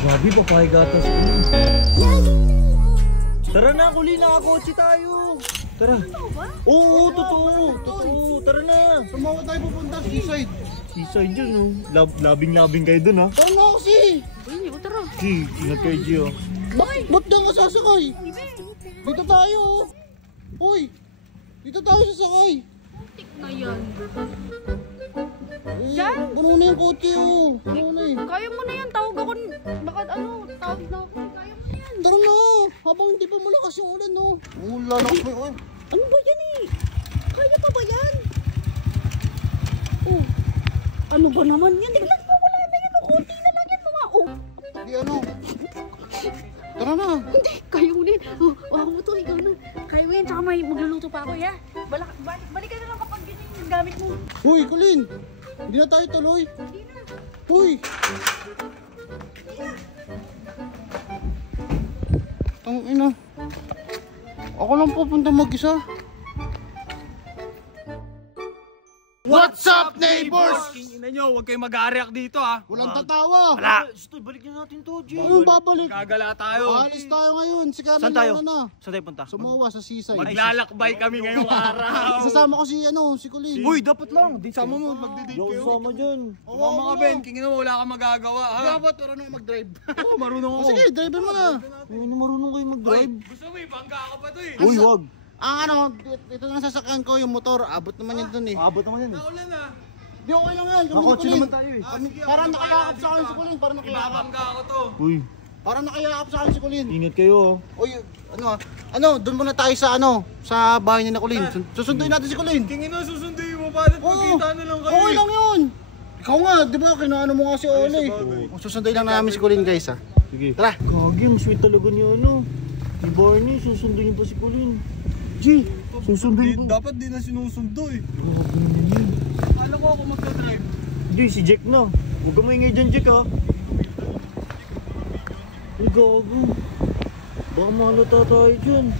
Grabe, papahigatas ko. Tara na, Kulin, nakakotse tayo. Tara. Oo, totoo. Tara na. Tumawa tayo pupunta sa seaside. Seaside yun, oh. Labing-labing kayo dun, ha? Tara na kasi. Ay, tara. G, ingat kayo, G, oh. Ba't na nga sasakay? Dito tayo. Uy, dito tayo sasakay. Tik na yan. Diyan? Puno na yung kotse, oh. Puno na eh. Kaya mo na yan. Tawag ako. Baka tawag na ako. Kaya mo na yan. Tara na. Habang hindi pa malakas yung ulan, no. Ang lalakas mo yun. Ano ba yan eh? Kaya pa ba yan? Oh. Ano ba naman yan? Tignan mo, wala na yan. Kunti na lang yan mga Di ano. Tara na. Hindi, kaya mo na yan. Wag mo to, ikaw na. Kaya mo yan, tsaka may magluluto pa ako, ya. Balik ka na lang kapag yun yung gamit mo. Uy, Kulin. Hindi na tayo tuloy. Hindi na. Uy. Ang ina. Ako lang pupunta mag-isa. What's up, neighbors? Ina nyo, huwag kayong mag-a-react dito ha. Walang tatawa. Wala. Balik na natin to, G. Ano babalik? Gagala tayo. Alis tayo ngayon. Sigara Saan tayo? na. Saan tayo punta? Sumawa sa seaside. Maglalakbay kami ngayong araw. Sasama ko si Kulin. Uy, dapat lang. Sama mo, magdi-date Yo, kayo. sama dyan. Oo mga Ben, kingin mo, wala kang magagawa ha. Dapat marunong mag-drive. Oo, marunong ako. Sige, driver mo na. Uy, marunong kayo mag-drive. Gusto mo, bangga ako pa to eh. Uy, wag. Ang ano, ito na sasakyan ko, yung motor. Abot naman yan dun eh. Abot naman yan, eh. Naulan na. Di okay lang yan. Kami ni Nakotse Kulin. naman tayo, eh. Parang nakayakap sa akin si Kulin. Parang nakayakap. Ibabangga ako to. Uy, Parang nakayakap sa akin si Kulin. ingat kayo, oh. Uy, doon muna tayo sa bahay ni Kulin. Susunduin natin si Kulin. Kingin mo, susunduin mo, bakit magkita na lang kayo? Okay lang yun. Ikaw nga, di ba, kinaano mo nga si Ole. Susunduin lang namin si Kulin, guys, ha. Sige. Tara. Gagi, ang sweet talaga ni ano. Ni Barney, susunduin pa si Kulin. G, susunduin pa. Dapat di na sinusundo eh. Grabe naman yun. Akala ko ako magka-drive. G, si Jack na. Huwag ka maingay dyan, Jack, ha. Ay, gago. Baka mahalata tayo dyan.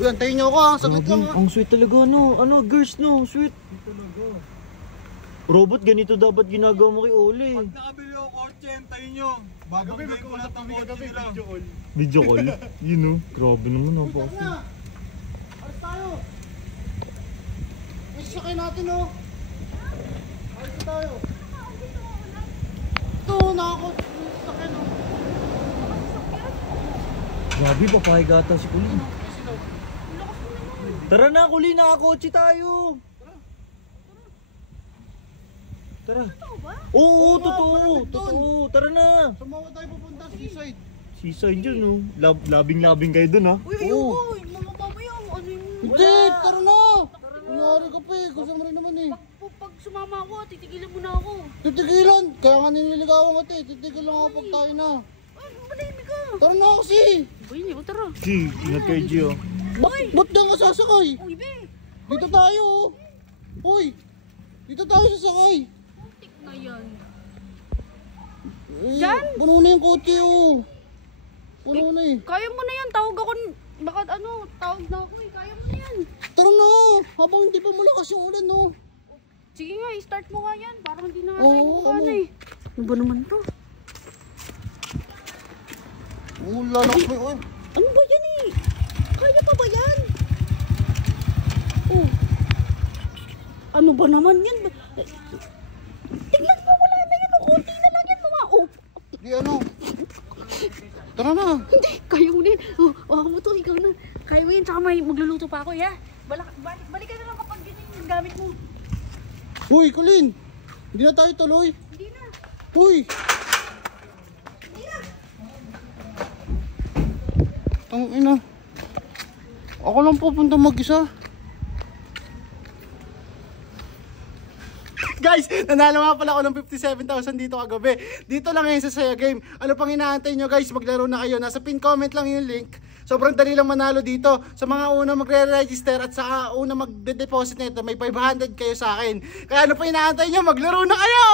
Uy, antayin niyo ako, ha. Saglit lang, ha. Ang sweet talaga, no. Ano, girls, no. Sweet. Robot, ganito dapat ginagawa mo kay Ole. Pag nakabili ako kotse, antayin nyo. Babanggain ko lahat ng kotse nila. Video call? Yun, no. Grabe naman, no. Tara na. Alis tayo. May sasakay natin, oh. Alis tayo. Ito, sasakay, oh. Grabe, papahigatas si Kulin. Tara na, Kulin. Nakakotse tayo. Tara. Oo, totoo. Tara na. Sumawa tayo pupunta sa seaside. Seaside yun, no. Labing-labing kayo dun, ha. Uy, ayoko. Mamaya, ano yung... Hindi, tara na. Kunwari ka pa eh. Gusto mo rin naman eh. Pag sumama ako, titigilan mo na ako. Titigilan. Kaya nga nililigawan ka eh. Titigil lang ako pag tayo na. Ay, malahimik ka. Tara na kasi. Uy, tara. G, ingat kayo, G, oh. Ba't na nga sasakay? Uy, be. Dito tayo. Uy, dito tayo sasakay. Tik na yan. Diyan? Puno na yung kotse, oh. Puno na eh. Kaya mo na yan. Tawag ako. Baka tawag na ako eh. Kaya mo na yan. Tara na. Habang hindi pa malakas yung ulan, no. Sige nga, i-start mo nga yan. Parang hindi na nga Oo, tayo gumagana eh. Ano ba naman to? Ang lalakas mo yun. Ano ba yan eh? Kaya pa ba yan? Oh. Ano ba naman yan? Tignan mo, wala na yan. Kunti na lang yan mga Di ano. Tara na. Hindi, kaya mo na yan. Wag mo to, ikaw na. Kaya mo yan, tsaka may magluluto pa ako, ya. Balik ka na lang kapag yun yung gamit mo. Uy, Kulin. Hindi na tayo tuloy. Hindi na. Uy. Ang ina. Ako lang pupunta mag-isa. Guys, nanalo nga pala ako ng 57,000 dito kagabi. Dito lang ngayon sa Saya Game. Ano pang inaantay nyo guys? Maglaro na kayo. Nasa pin comment lang yung link. Sobrang dali lang manalo dito. Sa mga una magre-register at sa una magde-deposit nito, may 500 kayo sa akin. Kaya ano pa inaantay nyo? Maglaro na kayo!